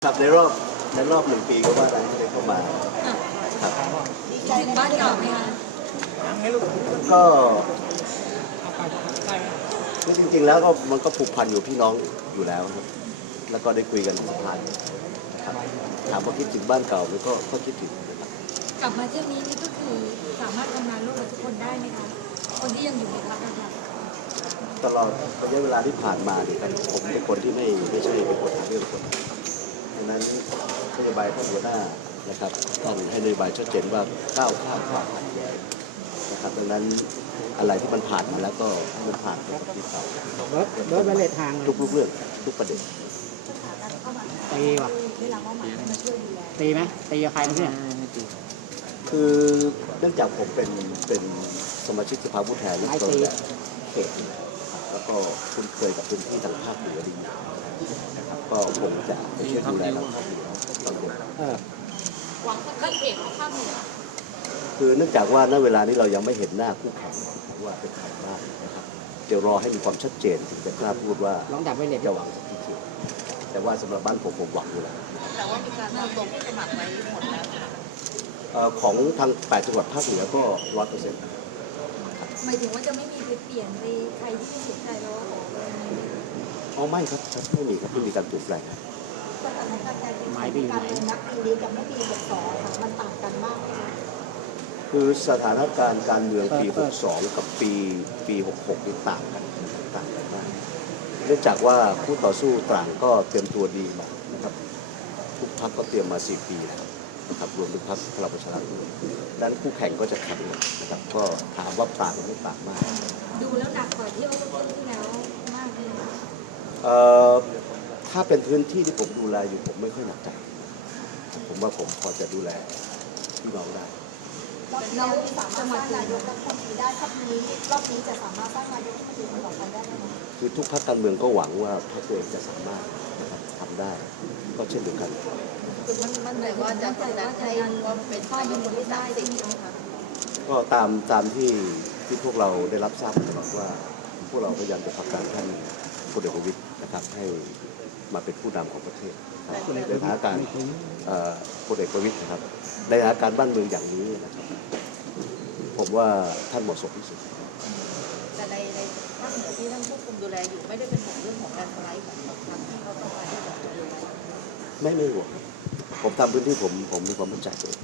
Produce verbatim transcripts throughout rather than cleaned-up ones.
ครับในรอบในรอบหนึ่งปีก็ว่าได้เข้ามาครับถึงบ้านเก่าไหมคะก็คือจริงๆแล้วก็มันก็ผูกพันอยู่พี่น้องอยู่แล้วครับแล้วก็ได้คุยกันที่สภาครับถามว่าคิดถึงบ้านเก่าไหมก็ก็คิดถึงนะครับกลับมาเที่ยวนี้นี่ก็คือสามารถทำงานร่วมกับทุกคนได้ไหมคะคนที่ยังอยู่ในพรรคนะคะตลอดระยะเวลาที่ผ่านมาเนี่ยครับผมเป็นคนที่ไม่ไม่ใช่เป็นคนหาเรื่องคนดังนั้นนโยบายท่านหัวหน้านะครับต้องให้นโยบายชัดเจนว่าก้าวข้ามความขัดแย้งนะครับดังนั้นอะไรที่มันผ่านมาแล้วก็ให้มันผ่านไปกับที่เขารถรถไปเลยทางทุกลูกเรื่องทุกประเด็นตีว่ะตีไหมตีกับใครเพื่อนคือเนื่องจากผมเป็นเป็นสมาชิกสภาผู้แทนและก็เขตแล้วก็คุ้นเคยกับพื้นที่ทางภาคเหนือดีนะครับก็คงจะไปช่วยดูแลทางภาคเหนือตอนบนเออหวังจะเขตของภาคเหนือคือเนื่องจากว่าณเวลานี้เรายังไม่เห็นหน้าคู่แข่งว่าเป็นใครบ้างนะครับเดี๋ยวรอให้มีความชัดเจนถึงจะกล้าพูดว่าลองดับไปเลยจะหวังสักทีเดียวแต่ว่าสำหรับบ้านผมผมหวังอยู่แล้วแต่ว่ามีการนำตัวผู้สมัครไว้หมดแล้วเอ่อของทางแปดจังหวัดภาคเหนือก็ร้อยเปอร์เซ็นต์หมายถึงว่าจะไม่มีไปเปลี่ยนไปใครที่ไม่สนใจแล้วว่าขออะไรนี้อ๋อไม่ครับครับไม่มีครับไม่มีการเปลี่ยนแปลงสถานการณ์การไม้ไปอยู่ไหนนักปีนี้กับเมื่อปีหกสองค่ะมันต่างกันมากไหมคะคือสถานการณ์การเมืองปี หกสอง กับปีปี หกหก นี่ต่างกันต่างกันมากเนื่องจากว่าคู่ต่อสู้ต่างก็เตรียมตัวดีมานะครับทุกพรรคก็เตรียมมาสี่ปีแล้วนะครับรวมถึงพรรคพลังประชารัฐด้วยดังนั้นคู่แข่งก็จะแข่งกันนะครับก็ถามว่าต่างหรือไม่ต่างมากดูแล้วหนักกว่าเที่ยวเที่ยวที่แล้วมากเลยนะเอ่อถ้าเป็นพื้นที่ที่ผมดูแลอยู่ผมไม่ค่อยหนักใจผมว่าผมพอจะดูแลพี่น้องได้รอบนี้สามารถสร้างนายกรัฐมนตรีได้รอบนี้รอบนี้จะสามารถสร้างนายกรัฐมนตรีคนต่อไปได้ไหมคะคือทุกพรรคการเมืองก็หวังว่าพรรคตัวเองจะสามารถนะครับทำได้ ก็เช่นเดียวกันมันมันเลยว่าจะผลักดันให้ว่าเป็นข้อมูลที่ได้จริงไหมคะก็ตามตามที่ที่พวกเราได้รับทราบมาตลอดว่า พวกเราพยายามจะผลักดันท่านพลเอกประวิตรนะครับให้มาเป็นผู้นำของประเทศครับในสถานการณ์เอ่อพลเอกประวิตรนะครับในสถานการณ์บ้านเมืองอย่างนี้นะครับผมว่าท่านเหมาะสมที่สุดแต่ในในภาคเหนือที่ท่านควบคุมดูแลอยู่ไม่ได้เป็นห่วงเรื่องของการสไลด์ของพรรคที่เขาต้องการที่จะดูแลไม่ไม่ห่วงผมทำพื้นที่ผมผมมีความมั่นใจตัวเอง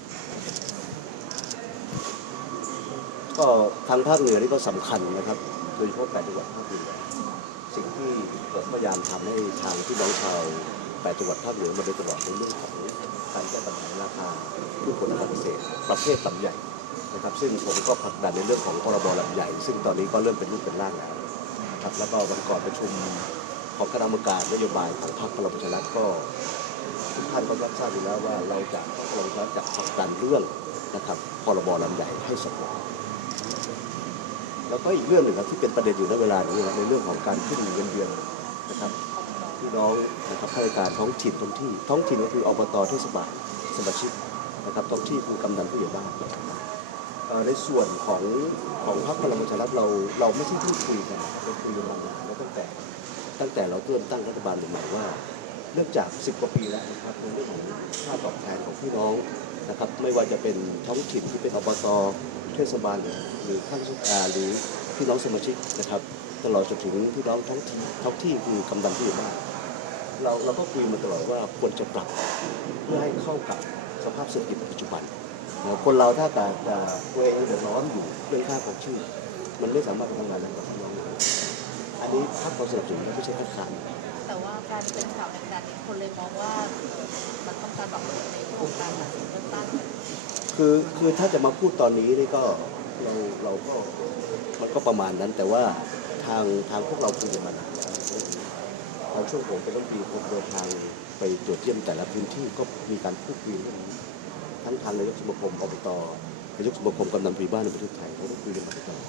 ก็ทางภาคเหนือนี่ก็สำคัญนะครับโดยเฉพาะแปดจังหวัดภาคเหนือสิ่งที่เราพยายามทำให้ทางพี่น้องชาวแปดจังหวัดภาคเหนือมาโดยตลอดในเรื่องของการแก้ปัญหาราคาพืชผลการเกษตรประเภทลำใหญ่นะครับซึ่งผมก็ผลักดันในเรื่องของพรบลำใหญ่ซึ่งตอนนี้ก็เริ่มเป็นรูปเป็นร่างแล้วครับแล้วก็วันก่อนประชุมของคณะกรรมการนโยบายของพรรคพลังประชารัฐก็ทุกท่านก็รับทราบอยู่แล้วว่าเราจะพลังประชารัฐจะผลักดันเรื่องนะครับพรบลำใหญ่ให้สำเร็จแล้วก็อีกเรื่องหนึ่งครับที่เป็นประเด็นอยู่ในเวลานี้นะในเรื่องของการขึ้นเงินเดือนนะครับพี่น้องนะครับข้าราชการท้องถิ่นท้องที่ท้องถิ่นก็คืออบตเทศบาลสมาชิกนะครับท้องที่คือกำนันผู้ใหญ่บ้านเอ่อในส่วนของของพรรคพลังประชารัฐเราเราไม่ใช่เพิ่งคุยกันเราคุยกันมานานแล้วตั้งแต่ตั้งแต่เราเริ่มตั้งรัฐบาลใหม่ๆว่าเนื่องจากสิบกว่าปีแล้วนะครับในเรื่องของค่าตอบแทนของพี่น้องนะครับไม่ว่าจะเป็นท้องถิ่นที่เป็นอบตเทศบาลหรือข้าราชการหรือพี่น้องสมาชิกนะครับตลอดจนถึงพี่น้องท้องที่ท้องที่คือกำนันผู้ใหญ่บ้านเราเราก็คุยมาตลอดว่าควรจะปรับเพื่อให้เข้ากับสภาพเศรษฐกิจปัจจุบันคนเราถ้าแต่ตัวเองเดือดร้อนอยู่เรื่องค่าของชีพมันไม่สามารถทำงานได้กับพี่น้องอันนี้พรรคเราสนับสนุนไม่ใช่คัดค้านแต่ว่าการเป็นข่าวในขณะนี้คนเลยมองว่ามันต้องการแบบในเรื่องของการตัดสินเลือกตั้งคือคือถ้าจะมาพูดตอนนี้นี่ก็เราเราก็มันก็ประมาณนั้นแต่ว่าทางทางพวกเราคุยกันมานานแล้วตอนช่วงผมเป็นรัฐมนตรีผมเดินทางไปตรวจเยี่ยมแต่ละพื้นที่ก็มีการพูดคุยเรื่องนี้ทั้งทางนายกสมาคมอบตนายกสมาคมกำนันผู้ใหญ่บ้านในประเทศไทยเขาได้คุยกันมาตลอด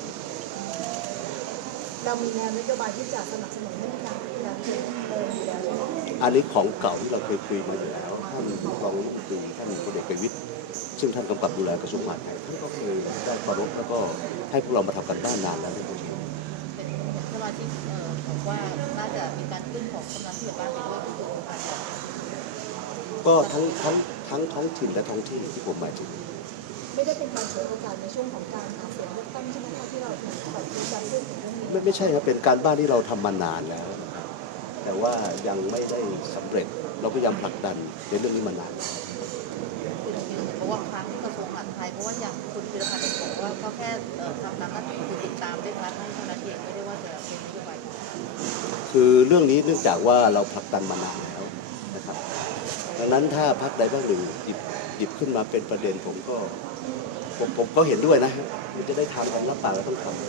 เรามีแนวนโยบายที่จะสนับสนุนให้มีการพัฒนาเดินอยู่แล้วใช่ไหมอันนี้ของเก่าที่เราเคยคุยมาอยู่แล้วท่านรองรัฐมนตรีท่านพลเอกประวิตรซึ่งท่านกำกับดูแลกระทรวงมหาดไทยท่านก็เคยได้เคารพแล้วก็ให้พวกเรามาทำกันบ้านนานแล้วในตัวเองเป็นสมาชิกเอ่อบอกว่าน่าจะมีการขึ้นของกำนันผู้ใหญ่บ้านไปด้วยที่ถูกผ่านก็ทั้งทั้งทั้งท้องถิ่นและท้องที่ที่ผมหมายถึงไม่ได้เป็นการเฉวยโอกาสในช่วงของการหาเสียงเลือกตั้งใช่ไหมคะที่เราถึงแบบมีการพูดถึงเรื่องนี้ไม่ไม่ใช่ครับเป็นการบ้านที่เราทำมานานแล้วนะครับแต่ว่ายังไม่ได้สำเร็จเราพยายามผลักดันในเรื่องนี้มานานเพราะว่าครั้งกระทรวงมหาดไทยเพราะว่าอย่างคุณพิรพันธ์บอกว่าก็แค่เอ่อทำตามหน้าที่คือติดตามด้วยการให้เท่านั้นเองไม่ได้ว่าจะเป็นนโยบายของพรรคคือเรื่องนี้เนื่องจากว่าเราผลักดันมานานแล้วนะครับดังนั้นถ้าพรรคใดพรรคหนึ่งหยิบหยิบขึ้นมาเป็นประเด็นผมก็ผมผมก็เห็นด้วยนะมันจะได้ทำกันรับปากเราต้องทำ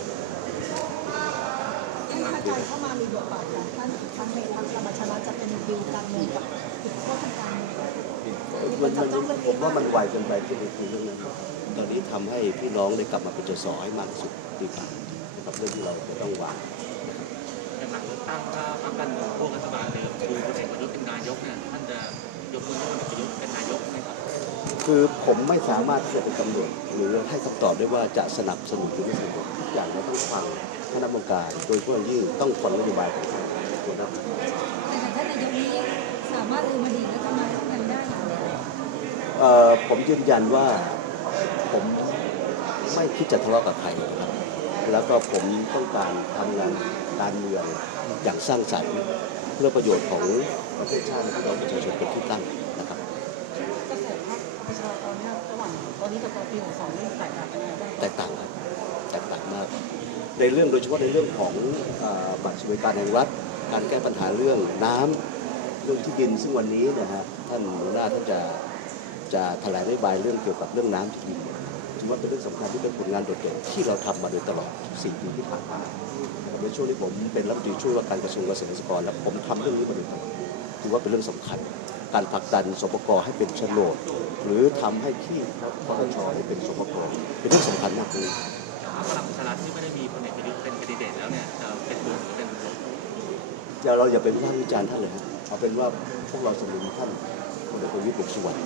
ท่านอาจารย์เข้ามามีบทบาทของท่านอีกครั้งในพรรคพลังประชารัฐจะเป็นดิวการเมืองกับอีกข้อทางการเมืองมันมันผมว่ามันไวเกินไปที่จะคุยเรื่องนั้นตอนนี้ทำให้พี่น้องได้กลับมาเป็นจสอให้มากที่สุดดีกว่านะครับเรื่องที่เราจะต้องวางอย่างหลังเลือกตั้งถ้าพรรคการเมืองพวกรัฐบาลเดิมดูพลเอกประยุทธ์เป็นนายกเนี่ยท่านจะยกมือให้พลเอกประยุทธ์เป็นนายกไหมครับคือผมไม่สามารถที่จะไปกำหนดหรือให้คำตอบได้ว่าจะสนับสนุนหรือไม่สนับสนุนทุกอย่างเราต้องฟังคณะกรรมการโดยเฉพาะยิ่งต้องฟังนโยบายของทางตัวนักแต่ท่านนายกนี้สามารถลืมอดีตและทำงานร่วมกันได้ค่ะเอ่อผมยืนยันว่าผมไม่คิดจะทะเลาะกับใครนะครับแล้วก็ผมต้องการทำงานการเมืองอย่างสร้างสรรค์เพื่อประโยชน์ของประเทศชาติและพี่น้องประชาชนเป็นที่ตั้งนะครับกระแสพรรคประชาชนเนี่ยระหว่างตอนนี้กับตอนปีหกสองนี่แตกต่างกันยังไงบ้างแตกต่างกันแตกต่างมากในเรื่องโดยเฉพาะในเรื่องของเอ่อบัตรสวัสดิการแห่งรัฐการแก้ปัญหาเรื่องน้ำเรื่องที่ดินซึ่งวันนี้นะฮะท่านหัวหน้าท่านจะจะแถลงนโยบายเรื่องเกี่ยวกับเรื่องน้ำที่ดินถือว่าเป็นเรื่องสำคัญที่เป็นผลงานโดดเด่นที่เราทำมาโดยตลอดสี่ปีที่ผ่านมาในช่วงที่ผมเป็นรัฐมนตรีช่วยว่าการกระทรวงเกษตรและสหกรณ์และผมทำเรื่องนี้มาโดยตลอดถือว่าเป็นเรื่องสำคัญ การผลักดันสปกให้เป็นโฉนดหรือทำให้ที่พทชให้เป็นสปกเป็นเรื่องสำคัญมากเลยพรรคพลังประชารัฐที่ไม่ได้มีพลเอกประยุทธ์เป็นแคนดิเดตแล้วเนี่ยจะเป็นบวกหรือเป็นลบอย่าเราอย่าเป็นวิพากษ์วิจารณ์ท่านเลยฮะเอาเป็นว่าพวกเราสนับสนุนท่านพลเอกประยุทธ์บุกสุวรรณ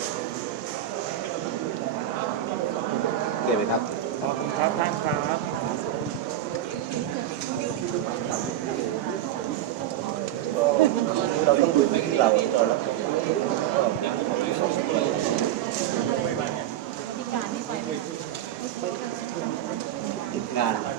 โอเคไหมครับขอบคุณครับท่านครับเราต้องดูที่เราเรารับมีการไม่ไปไหมคะติดงาน